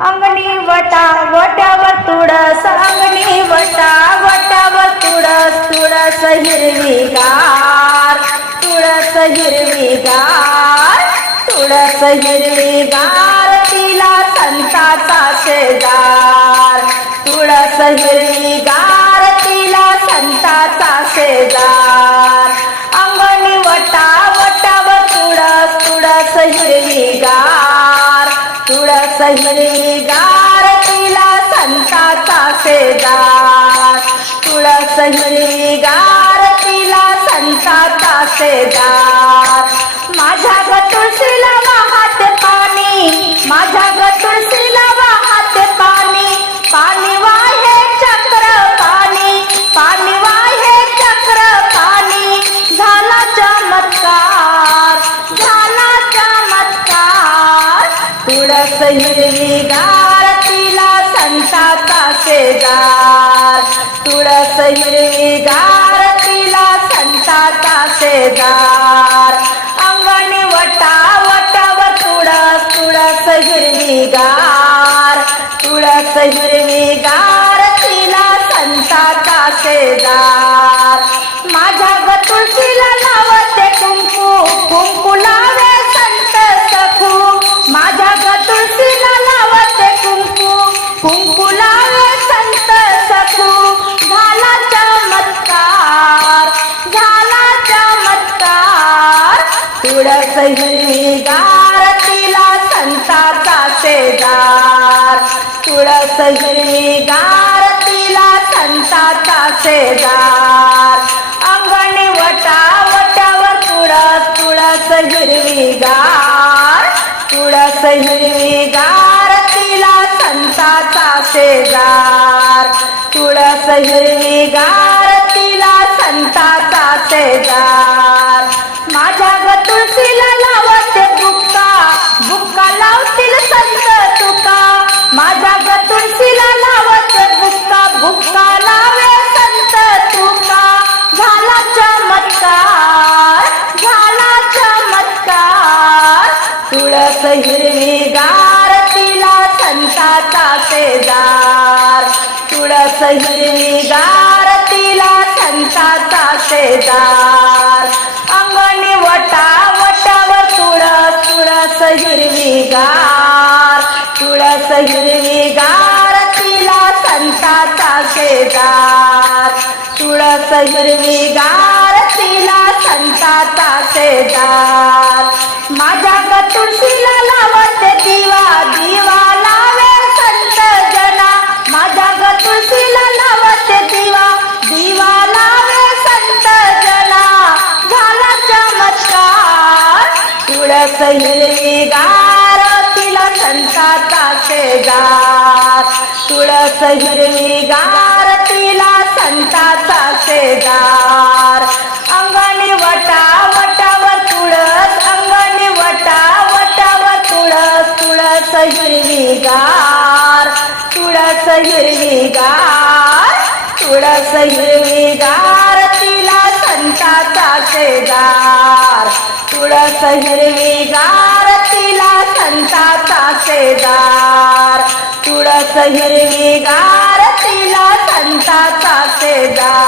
अंगणी वटा वट्यावर तुळस अंगणी वटा वट्यावर तुळस तुळस हिरवीगार तुळस हिरवीगार तुळस हिरवीगार तिला संताचा शेजार तुळस हिरवीगार तुळस हिरवीगार तिला संताचा शेजार. तुळस हिरवीगार तिला संताचा शेजार. माझ्या तुळशीला महा तुळस हिरवीगार तिला संताचा शेजार तुळस हिरवीगार तिला संताचा शेजार अंगणी वटा वटावर तुळस तुळस हिरवीगार तुळस हिरवीगार तिला संताचा शेजार तुळस हिरवीगार तिला संताचा शेजार. तुळस हिरवीगार तिला संताचा शेजार. अंगणी वटा वटावर तुळस तुळस हिरवीगार तुळस हिरवीगार तिला संताचा शेजार. तुळस हिरवीगार तिला संताचा शेजार. तुळशीला लावते बुक्का. बुक्का लावतील संत तुका. माझ्या ग तुळशीला लावते बुक्का. बुक्का लावे संत तुका. झाला चमत्कार झाला चमत्कार तुळस हिरवीगार तिला संताचा शेजार. तुळस हिरवीगार तिला संताचा शेजार. गार तुळस हिरवीगार तिला संताचा शेजार. तुळस हिरवीगार तिला संताचा शेजार. माझ्या ग तुळशीला लावते दिवा दिवा लावे संत जना. माझ्या ग तुळशीला लावते दिवा दिवा लावे संत जना. झाला चमत्कार तुळस हिरवी गार संताचा गार तुळस हिरवीगार तिला संताचा शेजार अंगणी वटा वटावर तुळस अंगणी वटा वटावर तुळस तुळस हिरवीगार. तुळस हिरवीगार तुळस हिरवीगार तिला संताचा शेजार तुळस हिरवी गार तासेदार तुळस हिरवी गार तिला संताचा शेजार